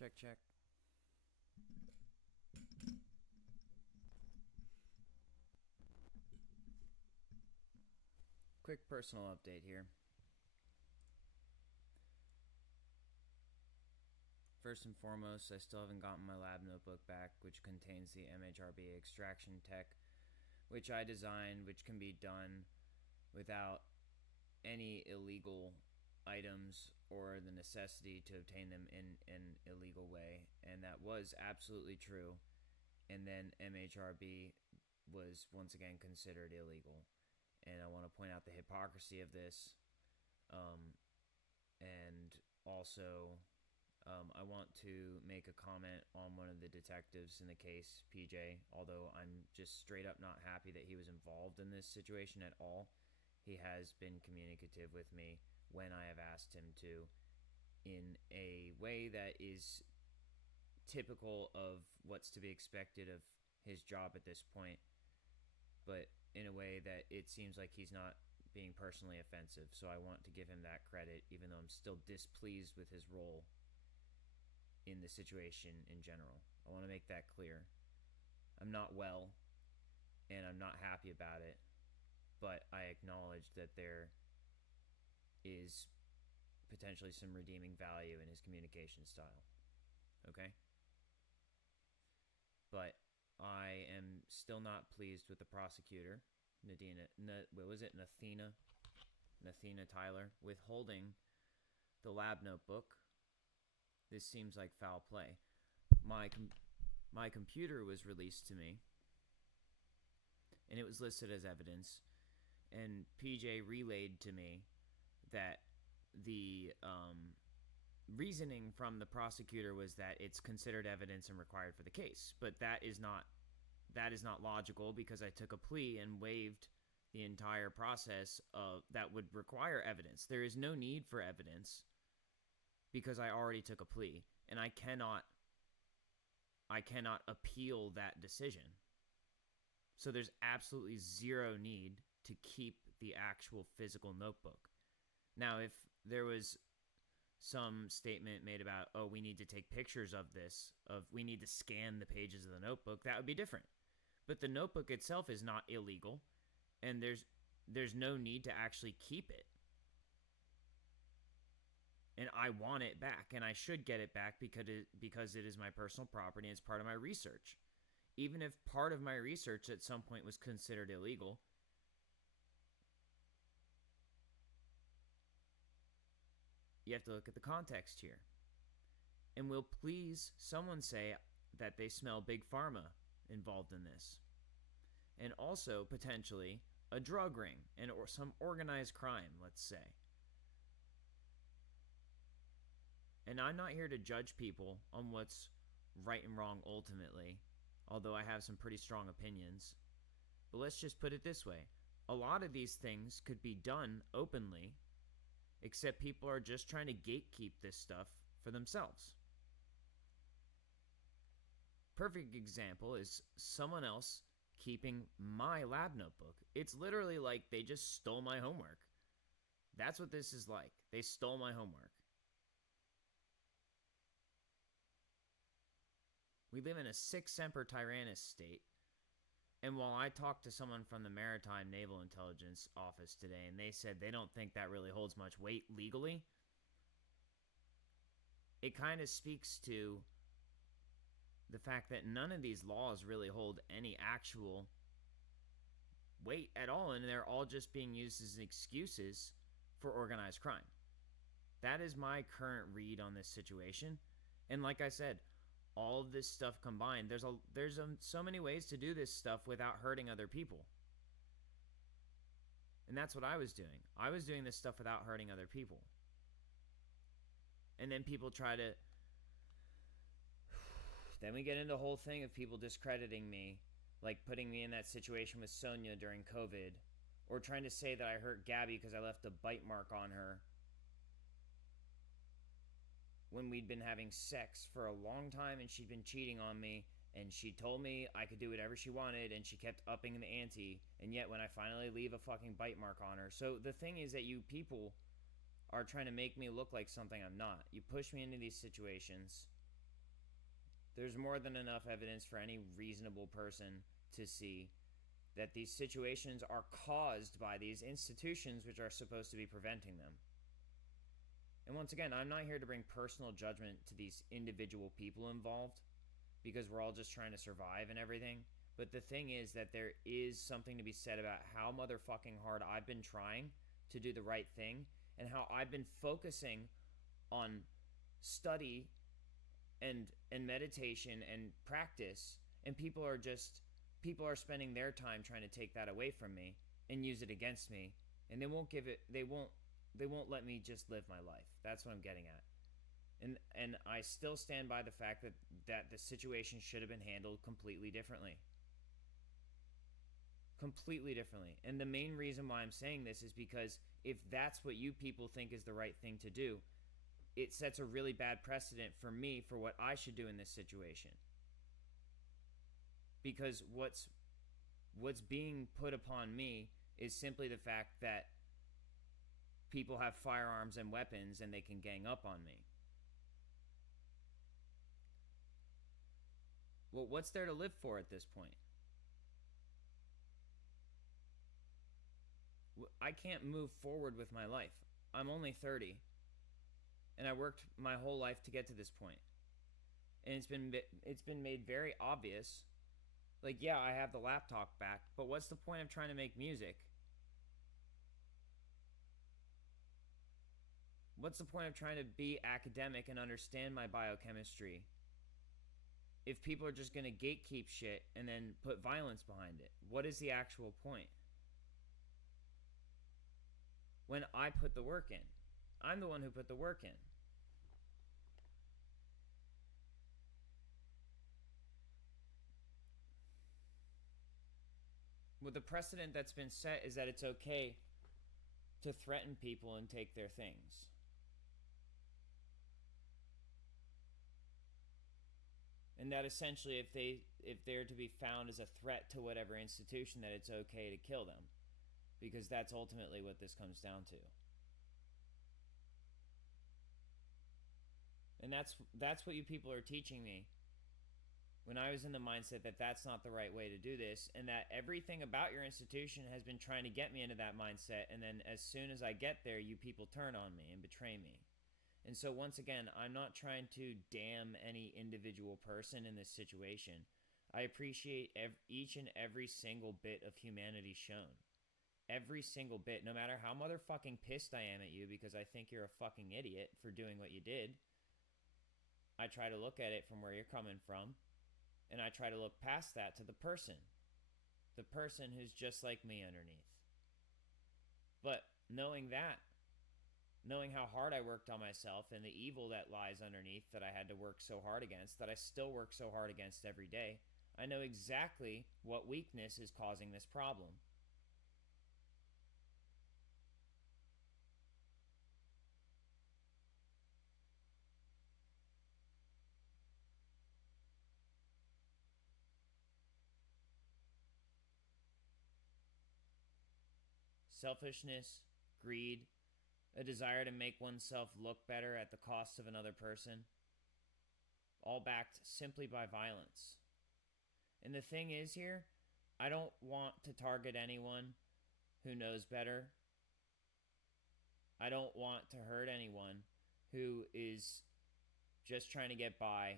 Check, check. Quick personal update here. First and foremost, I still haven't gotten my lab notebook back, which contains the MHRB extraction tech, which I designed, which can be done without any illegal items or the necessity to obtain them in an illegal way. And that was absolutely true. And then MHRB was once again considered illegal. And I want to point out the hypocrisy of this. And also, I want to make a comment on one of the detectives in the case, PJ, although I'm just straight up not happy that he was involved in this situation at all. He has been communicative with me when I have asked him to, in a way that is typical of what's to be expected of his job at this point, but in a way that it seems like he's not being personally offensive. So I want to give him that credit, even though I'm still displeased with his role in the situation in general. I want to make that clear. I'm not well, and I'm not happy about it, but I acknowledge that there is potentially some redeeming value in his communication style. Okay? But I am still not pleased with the prosecutor, Nathina Tyler, withholding the lab notebook. This seems like foul play. My computer was released to me, and it was listed as evidence. And PJ relayed to me that the reasoning from the prosecutor was that it's considered evidence and required for the case. But that is not logical, because I took a plea and waived the entire process of that would require evidence. There is no need for evidence because I already took a plea, and I cannot appeal that decision. So there's absolutely zero need to keep the actual physical notebook. Now, if there was some statement made about, oh, we need to take pictures of this, we need to scan the pages of the notebook, that would be different. But the notebook itself is not illegal, and there's no need to actually keep it. And I want it back, and I should get it back because it is my personal property and it's part of my research. Even if part of my research at some point was considered illegal, you have to look at the context here. And will please someone say that they smell Big Pharma involved in this? And also, potentially, a drug ring or some organized crime, let's say. And I'm not here to judge people on what's right and wrong ultimately, although I have some pretty strong opinions. But let's just put it this way. A lot of these things could be done openly, except people are just trying to gatekeep this stuff for themselves. Perfect example is someone else keeping my lab notebook. It's literally like they just stole my homework. That's what this is like. They stole my homework. We live in a sic semper tyrannis state. And while I talked to someone from the Maritime Naval Intelligence Office today, and they said they don't think that really holds much weight legally, it kind of speaks to the fact that none of these laws really hold any actual weight at all, and they're all just being used as excuses for organized crime. That is my current read on this situation. And like I said, all of this stuff combined, there's so many ways to do this stuff without hurting other people. And that's what I was doing. I was doing this stuff without hurting other people. And then people try to... Then we get into the whole thing of people discrediting me, like putting me in that situation with Sonia during COVID, or trying to say that I hurt Gabby because I left a bite mark on her when we'd been having sex for a long time and she'd been cheating on me, and she told me I could do whatever she wanted, and she kept upping the ante, and yet when I finally leave a fucking bite mark on her. So the thing is that you people are trying to make me look like something I'm not. You push me into these situations, There's more than enough evidence for any reasonable person to see that these situations are caused by these institutions which are supposed to be preventing them. And once again, I'm not here to bring personal judgment to these individual people involved because we're all just trying to survive and everything. But the thing is that there is something to be said about how motherfucking hard I've been trying to do the right thing and how I've been focusing on study and meditation and practice, and people are spending their time trying to take that away from me and use it against me, and they won't let me just live my life. That's what I'm getting at. And I still stand by the fact that the situation should have been handled completely differently. Completely differently. And the main reason why I'm saying this is because if that's what you people think is the right thing to do, it sets a really bad precedent for me for what I should do in this situation. Because what's being put upon me is simply the fact that people have firearms and weapons and they can gang up on me. Well, what's there to live for at this point? I can't move forward with my life. I'm only 30. And I worked my whole life to get to this point. And it's been made very obvious. Like, yeah, I have the laptop back, but what's the point of trying to make music? What's the point of trying to be academic and understand my biochemistry if people are just going to gatekeep shit and then put violence behind it? What is the actual point? When I put the work in. I'm the one who put the work in. Well, the precedent that's been set is that it's okay to threaten people and take their things. And that essentially, if they're to be found as a threat to whatever institution, that it's okay to kill them. Because that's ultimately what this comes down to. And that's what you people are teaching me when I was in the mindset that that's not the right way to do this, and that everything about your institution has been trying to get me into that mindset, and then as soon as I get there, you people turn on me and betray me. And so once again, I'm not trying to damn any individual person in this situation. I appreciate each and every single bit of humanity shown. Every single bit, no matter how motherfucking pissed I am at you because I think you're a fucking idiot for doing what you did. I try to look at it from where you're coming from, and I try to look past that to the person who's just like me underneath. But knowing how hard I worked on myself and the evil that lies underneath that I had to work so hard against, that I still work so hard against every day, I know exactly what weakness is causing this problem. Selfishness, greed, a desire to make oneself look better at the cost of another person, all backed simply by violence. And the thing is here, I don't want to target anyone who knows better. I don't want to hurt anyone who is just trying to get by.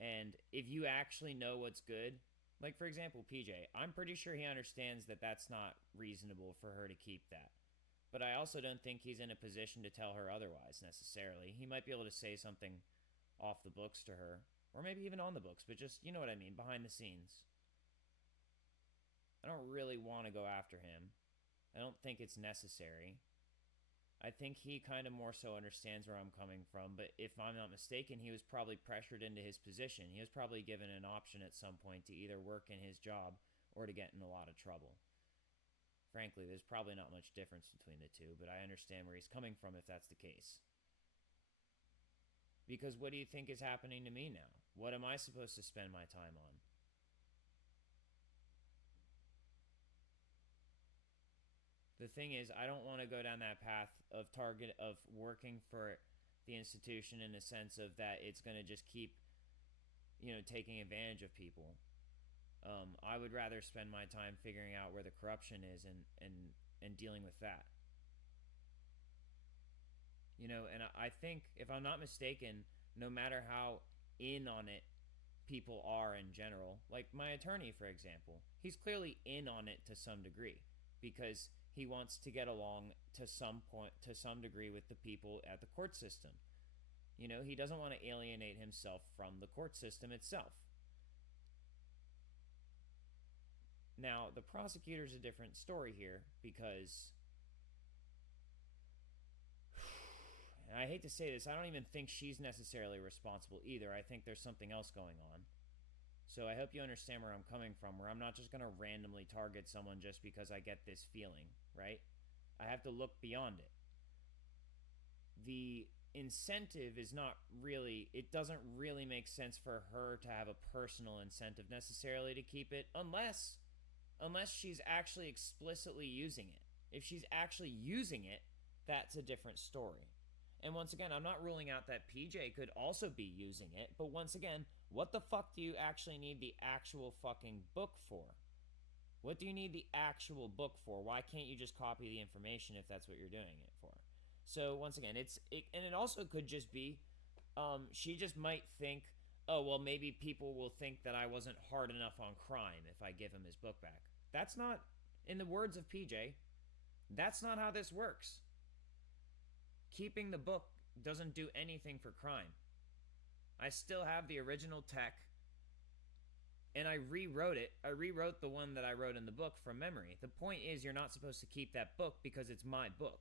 And if you actually know what's good, like for example, PJ, I'm pretty sure he understands that that's not reasonable for her to keep that. But I also don't think he's in a position to tell her otherwise necessarily. He might be able to say something off the books to her, or maybe even on the books, but just, you know what I mean, behind the scenes. I don't really want to go after him. I don't think it's necessary. I think he kind of more so understands where I'm coming from, but if I'm not mistaken, he was probably pressured into his position. He was probably given an option at some point to either work in his job or to get in a lot of trouble. Frankly, there's probably not much difference between the two, but I understand where he's coming from if that's the case. Because what do you think is happening to me now? What am I supposed to spend my time on? The thing is, I don't want to go down that path of working for the institution in a sense of that it's going to just keep taking advantage of people. I would rather spend my time figuring out where the corruption is and dealing with that. And I think, if I'm not mistaken, no matter how in on it people are in general, like my attorney, for example, he's clearly in on it to some degree because he wants to get along to some degree with the people at the court system. He doesn't want to alienate himself from the court system itself. Now, the prosecutor's a different story here because, and I hate to say this, I don't even think she's necessarily responsible either. I think there's something else going on. So I hope you understand where I'm coming from, where I'm not just going to randomly target someone just because I get this feeling, right? I have to look beyond it. The incentive is not really, it doesn't really make sense for her to have a personal incentive necessarily to keep it unless she's actually explicitly using it. If she's actually using it, that's a different story. And once again, I'm not ruling out that PJ could also be using it, but once again, what the fuck do you actually need the actual fucking book for? What do you need the actual book for? Why can't you just copy the information if that's what you're doing it for? So once again, and it also could just be, she just might think, oh, well, maybe people will think that I wasn't hard enough on crime if I give him his book back. That's not, in the words of PJ, that's not how this works. Keeping the book doesn't do anything for crime. I still have the original tech, and I rewrote it. I rewrote the one that I wrote in the book from memory. The point is, you're not supposed to keep that book because it's my book.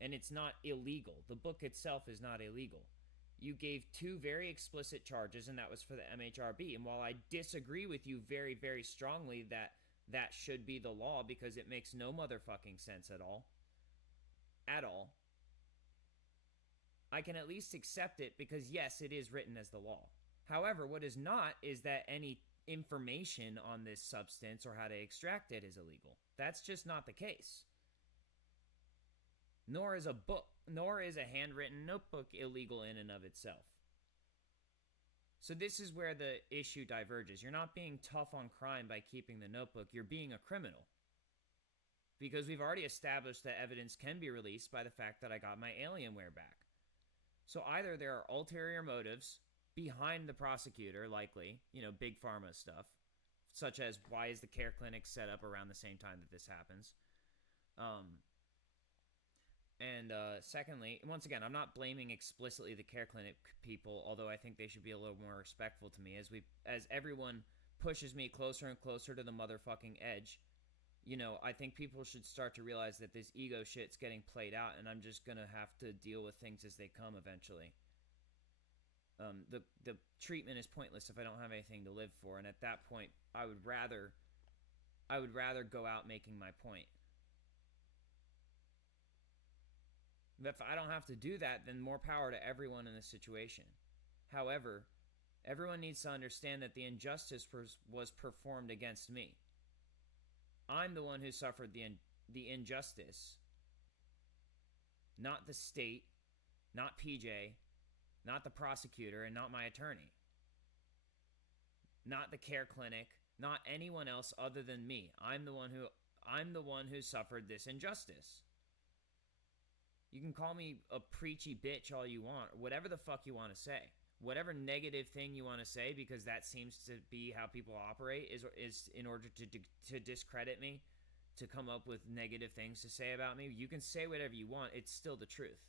And it's not illegal. The book itself is not illegal. You gave 2 very explicit charges, and that was for the MHRB. And while I disagree with you very, very strongly that that should be the law because it makes no motherfucking sense at all, I can at least accept it because, yes, it is written as the law. However, what is not is that any information on this substance or how to extract it is illegal. That's just not the case. Nor is a handwritten notebook illegal in and of itself. So this is where the issue diverges. You're not being tough on crime by keeping the notebook. You're being a criminal. Because we've already established that evidence can be released by the fact that I got my Alienware back. So either there are ulterior motives behind the prosecutor, likely, big pharma stuff, such as why is the care clinic set up around the same time that this happens? And secondly, once again, I'm not blaming explicitly the care clinic people, although I think they should be a little more respectful to me as everyone pushes me closer and closer to the motherfucking edge. I think people should start to realize that this ego shit's getting played out, and I'm just gonna have to deal with things as they come eventually. The treatment is pointless if I don't have anything to live for, and at that point, I would rather go out making my point. But if I don't have to do that, then more power to everyone in this situation. However, everyone needs to understand that the injustice was performed against me. I'm the one who suffered the injustice. Not the state, not PJ, not the prosecutor, and not my attorney. Not the care clinic, not anyone else other than me. I'm the one who suffered this injustice. You can call me a preachy bitch all you want, whatever the fuck you want to say. Whatever negative thing you want to say, because that seems to be how people operate, is in order to discredit me, to come up with negative things to say about me. You can say whatever you want. It's still the truth.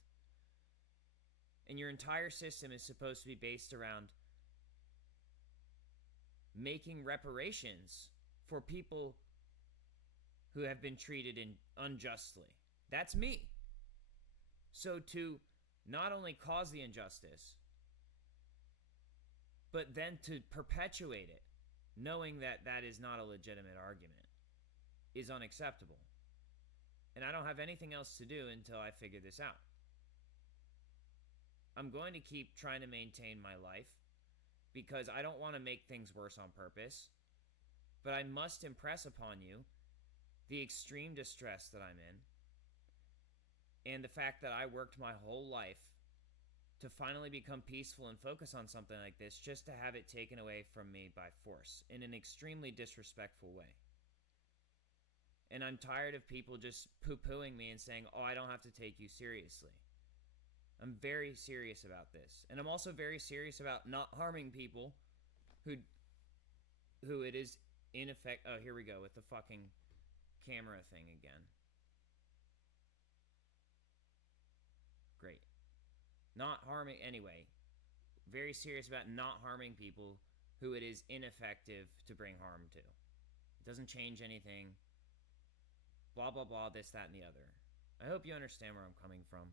And your entire system is supposed to be based around making reparations for people who have been treated unjustly. That's me. So to not only cause the injustice, but then to perpetuate it, knowing that that is not a legitimate argument, is unacceptable. And I don't have anything else to do until I figure this out. I'm going to keep trying to maintain my life because I don't want to make things worse on purpose. But I must impress upon you the extreme distress that I'm in and the fact that I worked my whole life to finally become peaceful and focus on something like this just to have it taken away from me by force in an extremely disrespectful way. And I'm tired of people just poo-pooing me and saying, oh, I don't have to take you seriously. I'm very serious about this. And I'm also very serious about not harming people who it is in effect. Oh, here we go with the fucking camera thing again. Great. Not harming, anyway. Very serious about not harming people who it is ineffective to bring harm to. It doesn't change anything. Blah, blah, blah, this, that, and the other. I hope you understand where I'm coming from.